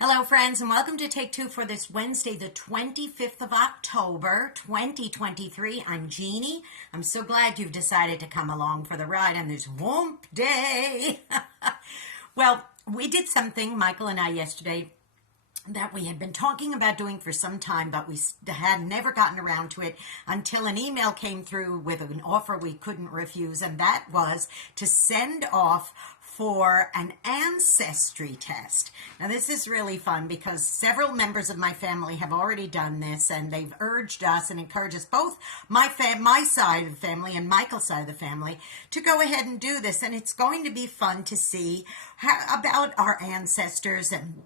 Hello, friends, and welcome to Take Two for this Wednesday, the 25th of October, 2023. I'm Jeannie. I'm so glad you've decided to come along for the ride on this Whoomp Day. Well, we did something, Michael and I, yesterday that we had been talking about doing for some time, but we had never gotten around to it until an email came through with an offer we couldn't refuse, and that was to send off for an ancestry test. Now, this is really fun because several members of my family have already done this, and they've urged us and encouraged us, both my side of the family and Michael's side of the family, to go ahead and do this. And it's going to be fun to see about our ancestors and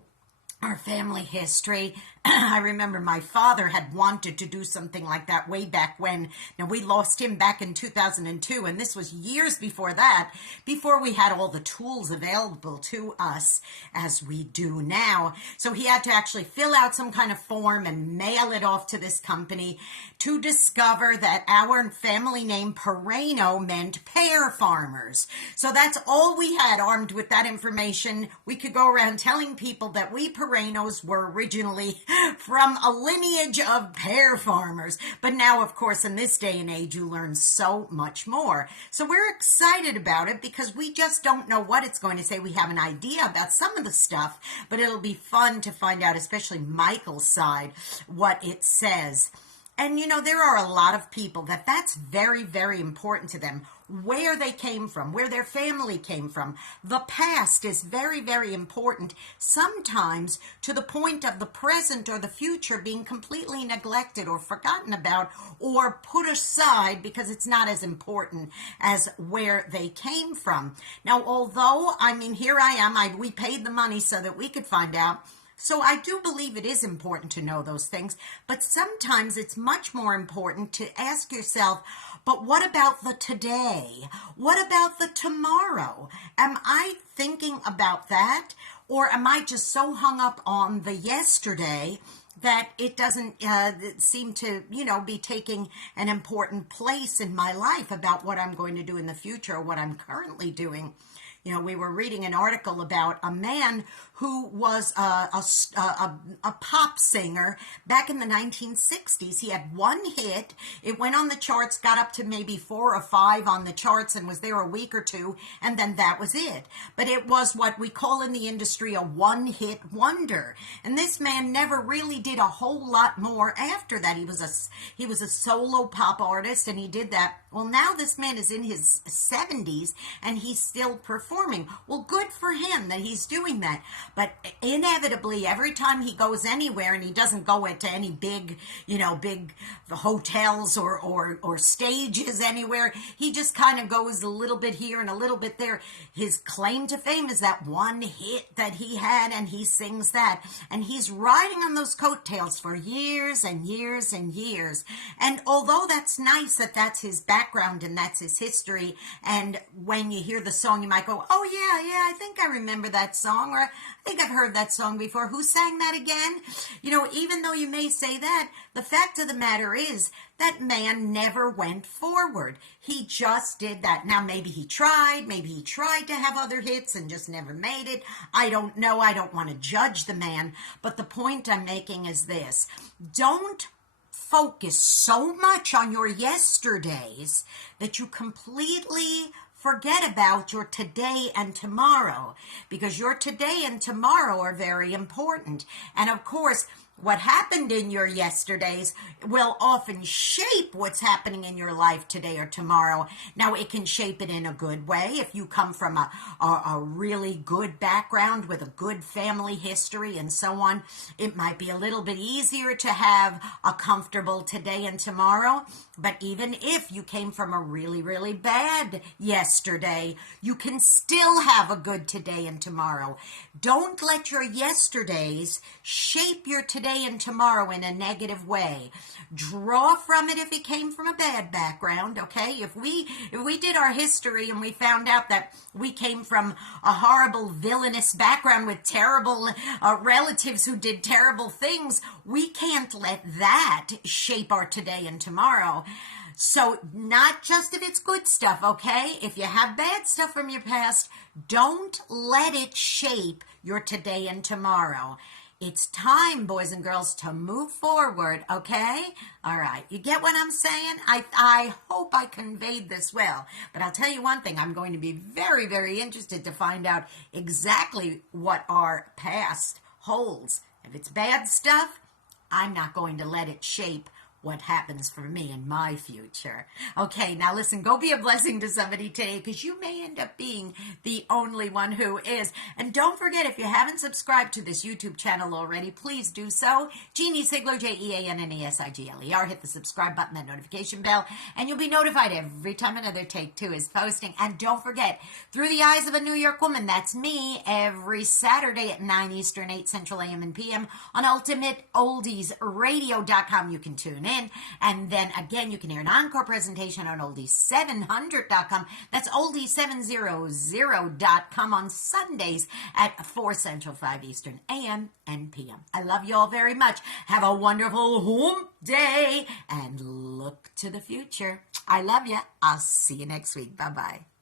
our family history. I remember my father had wanted to do something like that way back when. Now, we lost him back in 2002, and this was years before that, before we had all the tools available to us as we do now. So he had to actually fill out some kind of form and mail it off to this company to discover that our family name Perrano meant pear farmers. So that's all we had. Armed with that information, we could go around telling people that we Perranos were originally from a lineage of pear farmers. But now, of course, in this day and age, you learn so much more. So we're excited about it because we just don't know what it's going to say. We have an idea about some of the stuff, but it'll be fun to find out, especially Michael's side, what it says. And, you know, there are a lot of people that's very, very important to them. Where they came from, where their family came from. The past is very, very important, sometimes to the point of the present or the future being completely neglected or forgotten about or put aside because it's not as important as where they came from. Now, although, here I am, we paid the money so that we could find out. So I do believe it is important to know those things, but sometimes it's much more important to ask yourself, but what about the today? What about the tomorrow? Am I thinking about that? Or am I just so hung up on the yesterday that it doesn't seem to, be taking an important place in my life about what I'm going to do in the future or what I'm currently doing? We were reading an article about a man who was a pop singer back in the 1960s. He had one hit. It went on the charts, got up to maybe 4 or 5 on the charts and was there a week or two, and then that was it. But it was what we call in the industry a one-hit wonder. And this man never really did a whole lot more after that. He was a solo pop artist, and he did that. Well, now this man is in his 70s, and he's still performing. Well, good for him that he's doing that. But inevitably, every time he goes anywhere, and he doesn't go into any big hotels or stages anywhere, he just kind of goes a little bit here and a little bit there. His claim to fame is that one hit that he had, and he sings that. And he's riding on those coattails for years and years and years. And although that's nice that that's his background and that's his history, and when you hear the song, you might go, oh, yeah, I think I remember that song, or I think I've heard that song before. Who sang that again? Even though you may say that, the fact of the matter is that man never went forward. He just did that. Now, maybe he tried to have other hits and just never made it. I don't know. I don't want to judge the man, but the point I'm making is this. Don't focus so much on your yesterdays that you completely forget about your today and tomorrow, because your today and tomorrow are very important. And of course, what happened in your yesterdays will often shape what's happening in your life today or tomorrow. Now, it can shape it in a good way. If you come from a really good background with a good family history and so on, it might be a little bit easier to have a comfortable today and tomorrow. But even if you came from a really, really bad yesterday, you can still have a good today and tomorrow. Don't let your yesterdays shape your today and tomorrow in a negative way. Draw from it if it came from a bad background, okay? If we did our history and we found out that we came from a horrible, villainous background with terrible relatives who did terrible things, we can't let that shape our today and tomorrow. So not just if it's good stuff, okay? If you have bad stuff from your past, don't let it shape your today and tomorrow. It's time, boys and girls, to move forward, okay? All right, you get what I'm saying? I hope I conveyed this well, but I'll tell you one thing. I'm going to be very, very interested to find out exactly what our past holds. If it's bad stuff, I'm not going to let it shape what happens for me in my future. Okay, now listen, go be a blessing to somebody today, because you may end up being the only one who is. And don't forget, if you haven't subscribed to this YouTube channel already, please do so. Jeanne Sigler, JeanneSigler. Hit the subscribe button, that notification bell, and you'll be notified every time another Take Two is posting. And don't forget, Through the Eyes of a New York Woman, that's me, every Saturday at 9 Eastern, 8 Central AM and PM on UltimateOldiesRadio.com. You can tune in. And then again, you can hear an encore presentation on Oldies700.com. That's Oldies700.com on Sundays at 4 Central, 5 Eastern, AM and PM. I love you all very much. Have a wonderful hump day and look to the future. I love you. I'll see you next week. Bye-bye.